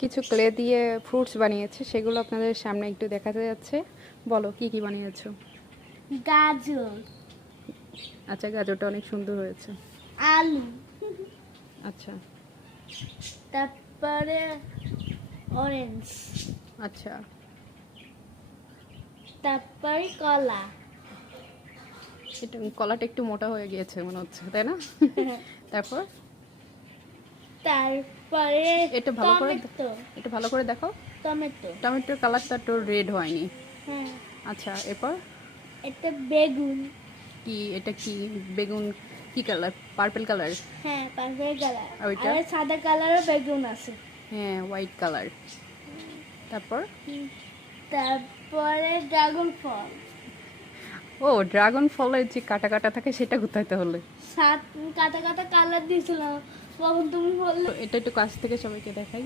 কিছু ক্লে দিয়ে ফ্রুটস বানিয়েছে, সেগুলো আপনাদের সামনে একটু দেখাতে যাচ্ছে। বলো কি কি বানিয়েছো? গাজর, আচ্ছা, গাজরটা অনেক সুন্দর হয়েছে। আলু, আচ্ছা তারপরে অরেঞ্জ, আচ্ছা, তারপরে কলা। এটা কলাটা একটু মোটা হয়ে গিয়েছে মনে হচ্ছে, তাই না? তারপর তারপরে এটা ভালো করে টমেটো, এটা ভালো করে দেখো। টমেটো, টমেটোর কালারটা তো রেড হয়নি। হ্যাঁ, আচ্ছা, এরপর এটা বেগুন, কি? এটা কি বেগুন? কি কালার? Purple colour? হ্যাঁ, পার্পল কালার। আর ওইটা? আর সাদা কালারও বেগুন আছে। হ্যাঁ, হোয়াইট কালার। তারপর তারপরে ড্রাগন ফল, ও, ড্রাগন ফলের যে কাটা কাটা থাকে সেটা কোথায় তাহলে? সাত কাটা কাটা কালার দিয়েছিলাম, তখন তুমি বললে। এটা একটু কাছ থেকে সবাইকে দেখাই।